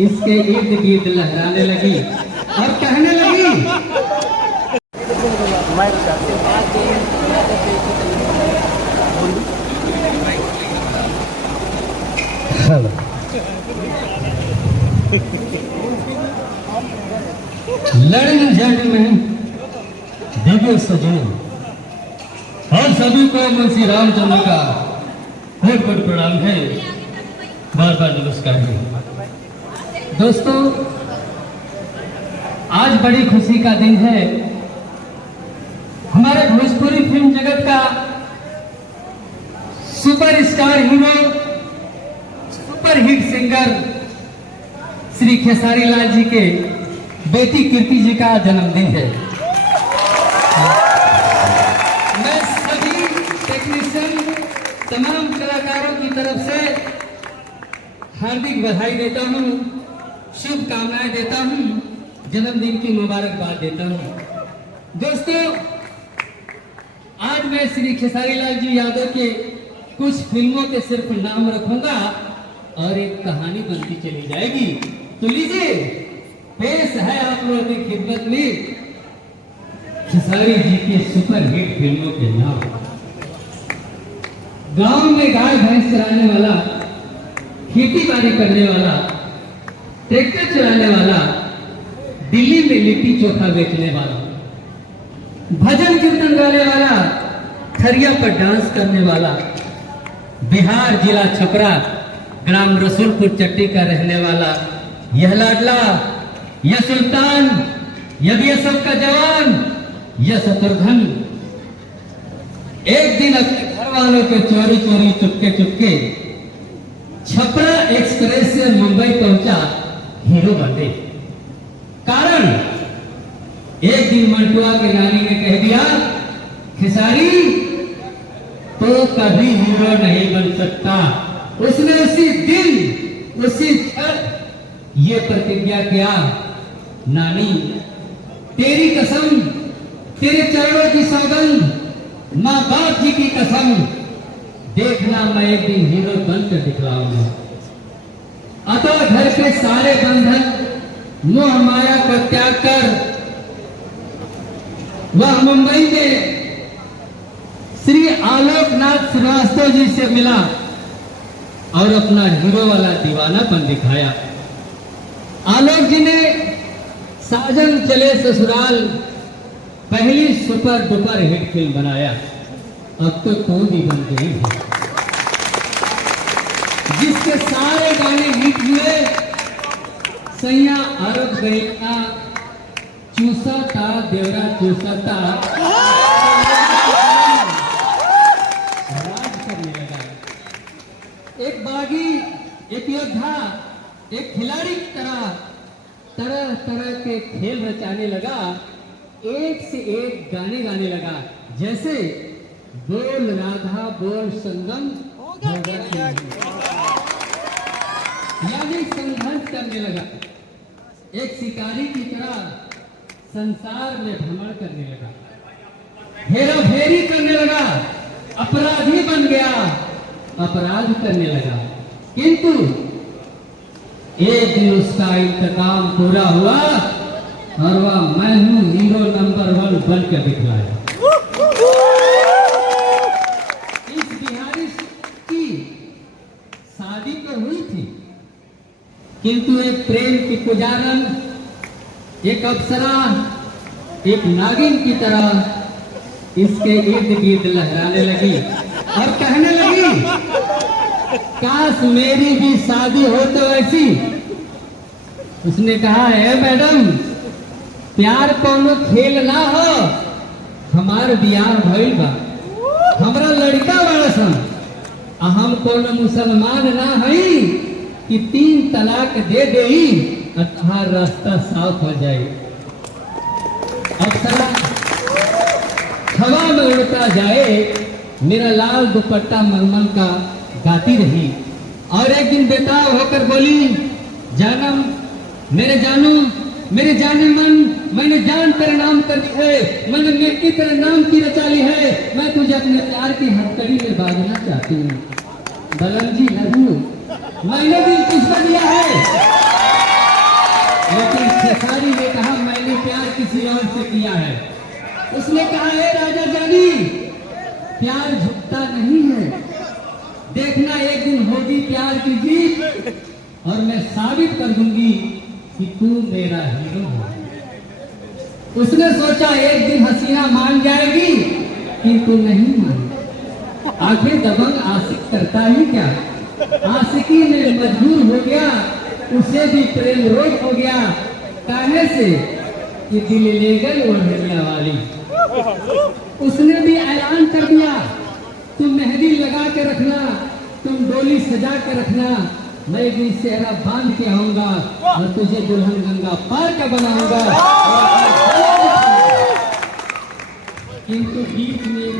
इसके इर्द गिर्द लहराने लगी और कहने लगी, लड़िंग जेंटलमैन, दिव्य सजन और सभी को मुंशी रामचंद्र का बहुत बहुत प्रणाम है, बार बार नमस्कार है। दोस्तों, आज बड़ी खुशी का दिन है। हमारे भोजपुरी फिल्म जगत का superstar hero, superhit singer Shri Khesari Lal ji के बेटी कीर्ति जी का जन्मदिन है। मैं सभी टेक्नीशियन, तमाम कलाकारों की तरफ से हार्दिक बधाई देता हूं, शुभकामनाएं देता हूं, जन्मदिन की मुबारकबाद देता हूं। दोस्तों, आज मैं श्री खेसारी लाल जी यादव के कुछ फिल्मों के सिर्फ नाम रखूंगा और एक कहानी बनती चली जाएगी। तो लीजिए, पेश है आप लोगों की खिदमत में खेसारी जी के सुपरहिट फिल्मों के नाम। गांव में गाय भैंस चराने वाला, खेती बाड़ी करने वाला, ट्रैक्टर चलाने वाला, दिल्ली में लिट्टी चोखा बेचने वाला, भजन कीर्तन गाने वाला, थरिया पर डांस करने वाला, बिहार जिला छपरा ग्राम रसूलपुर चट्टी का रहने वाला, यह लाडला, यह सुल्तान, यह सबका जवान, यह शत्रुघ्न एक दिन अपने घर वालों के चोरी चोरी चुपके चुपके छपरा एक्सप्रेस से मुंबई पहुंचा हीरो बने। कारण एक दिन मंटुआ के नानी ने कह दिया, खेसारी तो कभी हीरो नहीं बन सकता। उसने उसी दिन, उसी क्षण ये प्रतिज्ञा किया, नानी तेरी कसम, तेरे चरणों की सौगंध, माँ बाप जी की कसम, देखना मैं एक दिन हीरो बनकर दिखलाऊंगा। अतः घर के सारे बंधन, मोह माया को त्याग कर वह मुंबई में श्री आलोकनाथ श्रीवास्तव जी से मिला और अपना हीरो वाला दीवानापन दिखाया। आलोक जी ने साजन चले ससुराल पहली सुपर डुपर हिट फिल्म बनाया। अब तो टू भी बन गई है, जिसके सारे गाने हिट हुए। सैया अरब गया चूसा था, देवरा चूसा था, राज करने लगा। एक बागी, एक योद्धा, एक खिलाड़ी की तरह तरह तरह के खेल रचाने लगा, एक से एक गाने गाने लगा, जैसे बोल राधा बोल संगम, यानी संघर्ष करने लगा। एक शिकारी की तरह संसार में भ्रमण करने लगा, हेरा फेरी करने लगा, अपराधी बन गया, अपराध करने लगा। किंतु एक दिन उसका इंतकाम पूरा हुआ और वह मैं हूं हीरो नंबर 1 बनकर दिखलाया। इस बिहारी की शादी तो हुई थी, किंतु एक प्रेम की पुजारन, एक अप्सरा, एक नागिन की तरह इसके इर्द गिर्द लहराने लगी और कहने लगी, काश मेरी भी शादी हो तो ऐसी। उसने कहा, है मैडम, प्यार कोनो खेल ना हो, हमार बियाह भइल बा, हमरा लड़का बड़ा सन, हम कोनो मुसलमान ना हई कि 3 तलाक दे देई और तुम्हार रास्ता साफ हो जाए। अप्सरा हवा में उड़ता जाए, मेरा लाल दुपट्टा मलमल का गाती रही और एक दिन बेताब होकर बोली, जानम मेरे जानू, मेरे जाने मन, मैंने जान तेरे नाम कर दी है, मैंने मिट्टी तेरे नाम की रचा ली है, मैं तुझे अपने प्यार की हथकड़ी में बांधना चाहती हूँ। बलम जी लहू, मैंने दिल किसको दिया है? किसी और से किया है। उसने कहा है राजा जानी, प्यार झुकता नहीं है, देखना एक दिन होगी प्यार की जीत और मैं साबित कर दूंगी कि तू मेरा हीरो है। उसने सोचा एक दिन हसीना मान जाएगी, किंतु नहीं मानी। आखिर दबंग आशिक करता ही क्या, आशिकी में मजबूर हो गया, उसे भी प्रेम रोग हो गया। काहे से कि दिल ले गई ओढ़निया वाली। उसने भी ऐलान कर दिया, तुम मेहंदी लगा के रखना, तुम डोली सजा के रखना, मैं भी सेहरा बांध के आऊंगा और तुझे दुल्हन गंगा पार का बनाऊंगा। किंतु बीच में एक